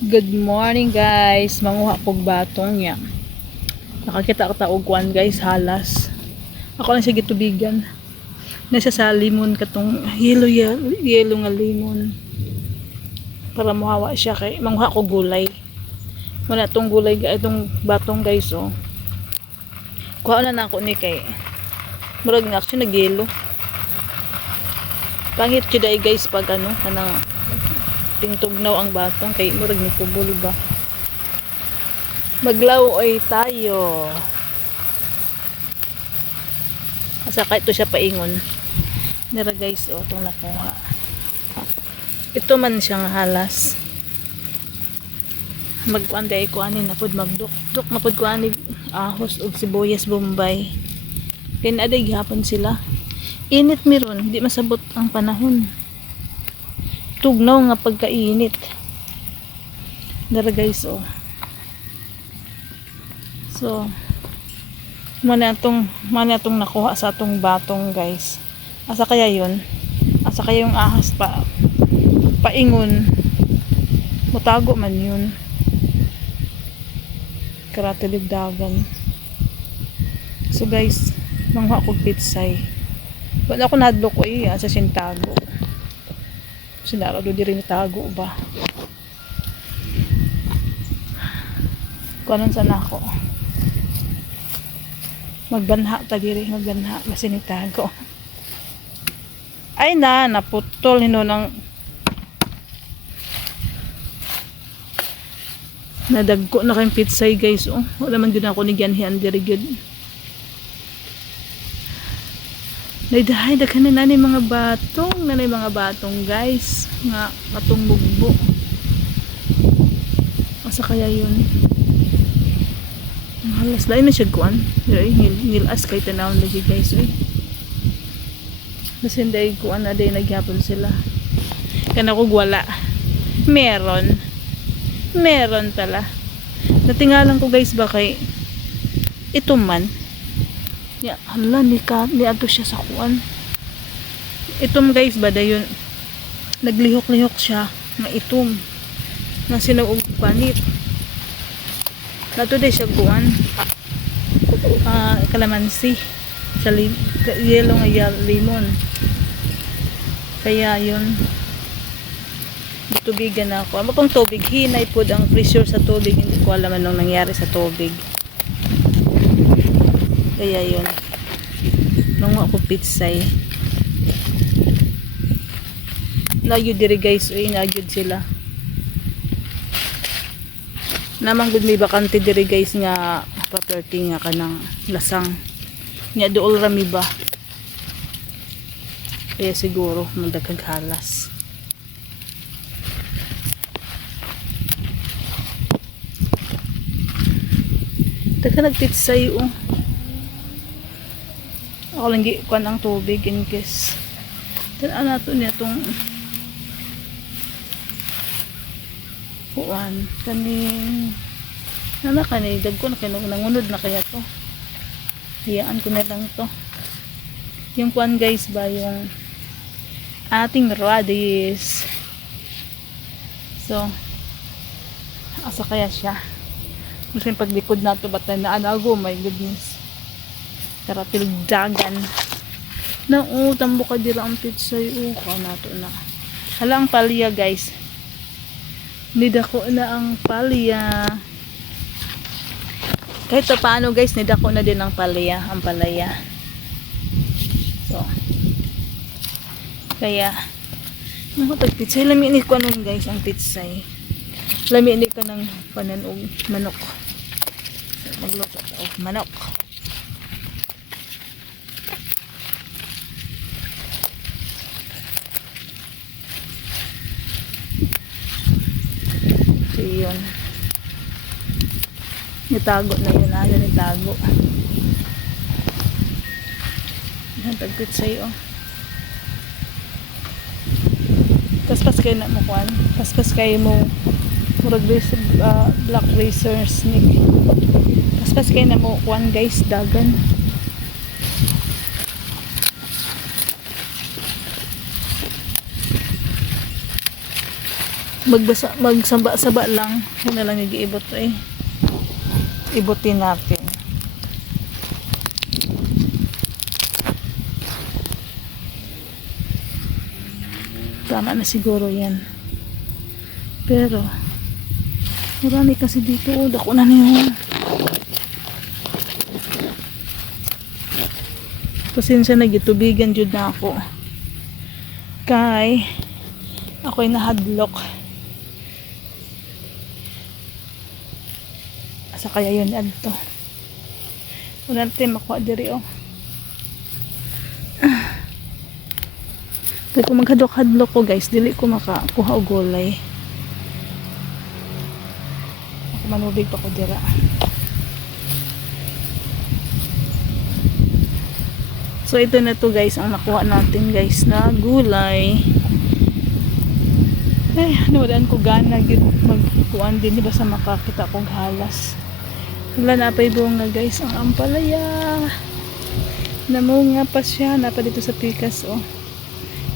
Good morning guys. Manguha kog batong niya. Nakakita ka taog kwan guys, halas. Ako lang siya gitubigan. Nasa sa limon katong yellow yellow, nga limon. Para muhawa siya kay manguha ko gulay. Wala tong gulay ga- itong batong guys oh. Kuha na na ako ni kay murag nga siya nag-yellow. Pangit siya guys pag ano, kanang tingtugnaw ang batong kay murag ni pubol ba? Maglaw ay tayo. Asa ka ito siya paingon. Nira guys o itong nakuha. Ito man siyang halas. Magkuan day ko ani na pud magduk duk na ko ani ahos ug sibuyas bombay. Kay aday gihapon sila. Init miron di masabot ang panahon tugnaw nga pagkainit. Dara guys oh. So mana atong mana atong nakuha sa atong batong guys. Asa kaya yun? Asa kaya yung ahas pa paingon? Mutago man yun. Karatilig dagan. So guys mangha ko pitsay. Wala ako nadlo ko eh asa sintago sinara do diri ni tago ba? Kuanon sana ako. Magbanha ta diri magbanha kasi ni tago ay na naputol hino ng nadagko na kayong pitsay guys oh. Wala man din ako ni ganhian diri gyud Naidahay, daghan na mga batong, nanay mga batong guys, nga matong mugbo. Asa kaya yun? Ang halas, dahil na siya kuan. Nilas kay tanawon lagi guys, uy. Kasi hindi kuan na day nagyapon sila. Kana ko wala. Meron. Meron pala. Natingalan ko guys ba kay ito man Ya, hala ni ka ni ato siya sa kuan. Itom guys ba dayon naglihok-lihok siya nga itom nga sinuog panit. Nato day siya kuan. Ah, kalamansi sa lim yellow nga lemon. Kaya yun tubigan na ako. Amo pang tubig, hinay po ang pressure sa tubig. Hindi ko alam anong nangyari sa tubig. Kaya yun. Nung ako pitsay. Nagyod diri guys. Uy, nagyod sila. Namang gud may bakante diri guys nga property nga kanang lasang. Nya dool rami ba. Kaya siguro magdagag halas. Taka nagpitsay oh. Ako lang gi kuan ang tubig in case. Tan ana to niya tong kuan kaning nana kani dagko na kay nangunod na kaya to. Hayaan ko na lang to. Yung kuan guys ba yung ating radish. So asa kaya siya? Kasi paglikod na to ba't na anago, my goodness. Karatil dagan. Na oh, tambo ka dira ang pizza oh, ka na to. Hala ang palya guys. Nidako na ang palya. Kahit pa paano guys, nidako na din ang palya, ang palaya. So. Kaya, ano tag pizza? Lami ni ko nun guys, ang pizza Lami ni ka ng panan og manok. Magluto og manok. So, yun. Nitago na yun. Ayaw nitago. Yan, tagpit sa'yo. Paspas kayo na mo kuan. Paspas kayo mo murag racer, uh, black racer snake. Paspas kayo na mo kuan guys dagan. magbasa magsaba-saba lang yun na lang nag-iibot eh ibutin natin. Tama na siguro yan. Pero marami kasi dito. Oh, dako na niyo. Pasensya na gitubigan jud na ako. Kay ako'y nahadlok asa kaya yun adto wala natin makuha diri oh. Kaya kung maghadlok-hadlok ko guys dili ko makakuha og gulay. Ako manubig pa ko dira. So ito na to guys ang nakuha natin guys na gulay. Ay, nawalan ko gana gid magkuan din di ba sa makakita kong halas. Wala na pa bunga guys ang ampalaya. Namunga pa siya na pa dito sa pikas oh.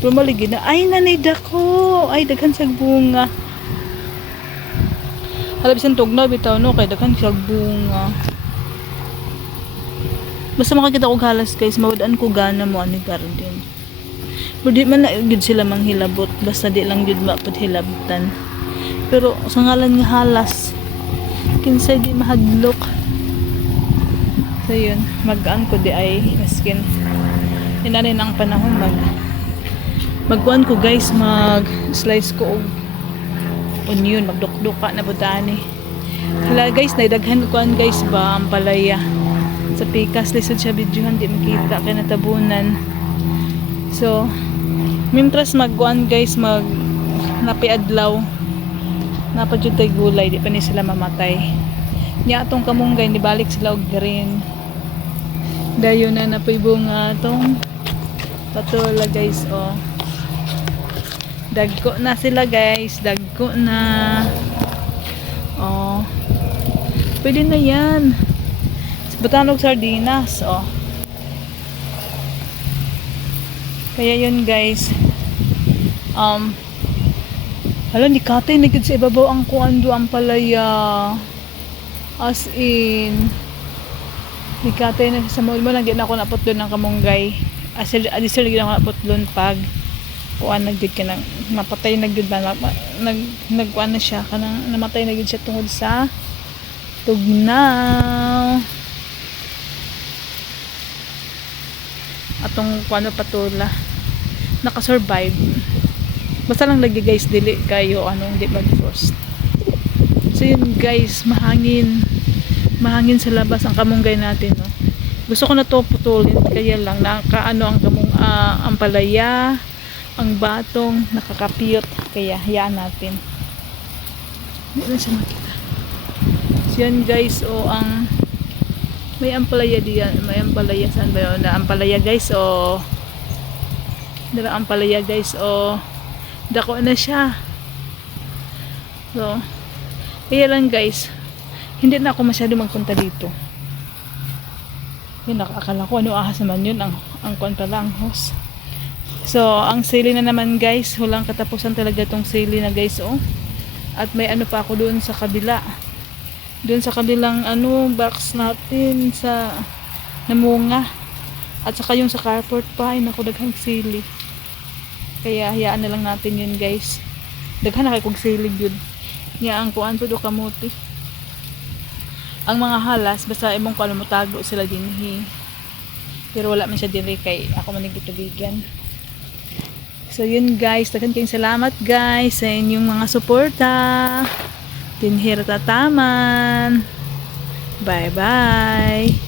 Pero maligid na ay nanida ko. Ay daghan sa bunga. Hala bisan tugnaw bitaw no kay daghan sa bunga. Basta makakita ko halas guys, mawadaan ko gana mo ani garden. Di man na gid sila manghilabot, basta di lang gid mapud hilabtan. Pero sa ngalan nga halas, kinsay di mahadlok. So yun, magaan ko di ay maskin. Inanin ang panahon mag magkuan ko guys, mag slice ko og onion, magdukduka na budani. Hala guys, naidaghan ko kuan guys ba ang palaya sa pikas lisod siya videohan di makita kay natabunan so mintras magkuan guys mag napiadlaw. Napadyod tay gulay di pa ni sila mamatay. Nya atong kamunggay ni balik sila og green. Dayon na napay bunga atong patola guys oh. Dagko na sila guys dagko na. Oh. Pwede na yan. Butanog sardinas, oh. Kaya yun guys. Um, hala, ni katay na sa ibabaw ang kuando ang palaya. As in, ni katay na sa mall mo gid ako naputlon ng kamunggay. As in, adisir gid ako naputlon pag kuan na gid ka nang napatay na gid ba nag nag nagkuan na siya kanang namatay na gid siya tungod sa tugnaw. atong kuano patula nakasurvive. Basta lang lagi guys dili kayo ano hindi mag frost so yun guys mahangin mahangin sa labas ang kamunggay natin no? Gusto ko na to putulin kaya lang nakaano ang kamung uh, ang palaya ang batong nakakapiyot kaya hayaan natin. Hindi na siya makita. So yun guys o ang may ampalaya diyan may ampalaya saan ba yun? Na ampalaya guys o dala ampalaya guys. O dako na siya. So kaya lang guys. Hindi na ako masyado magpunta dito. Yun nakakala ko ano ahas naman yun. Ang, ang kwan pala ang host so ang sili na naman guys. Walang katapusan talaga tong sili na guys oh. At may ano pa ako doon sa kabila. Doon sa kabilang ano box natin sa namunga. At saka yung sa carport pa. Ay naku daghang sili kaya hayaan na lang natin yun guys. Daghan na kay kog sili yun. Niya ang kuan to do kamuti ang mga halas basta imong kuan mo tago sila dinhi pero wala man siya diri kay ako man nagitubigan so yun guys. Daghan kayong salamat guys sa inyong mga suporta. Tinhir tataman. Bye-bye.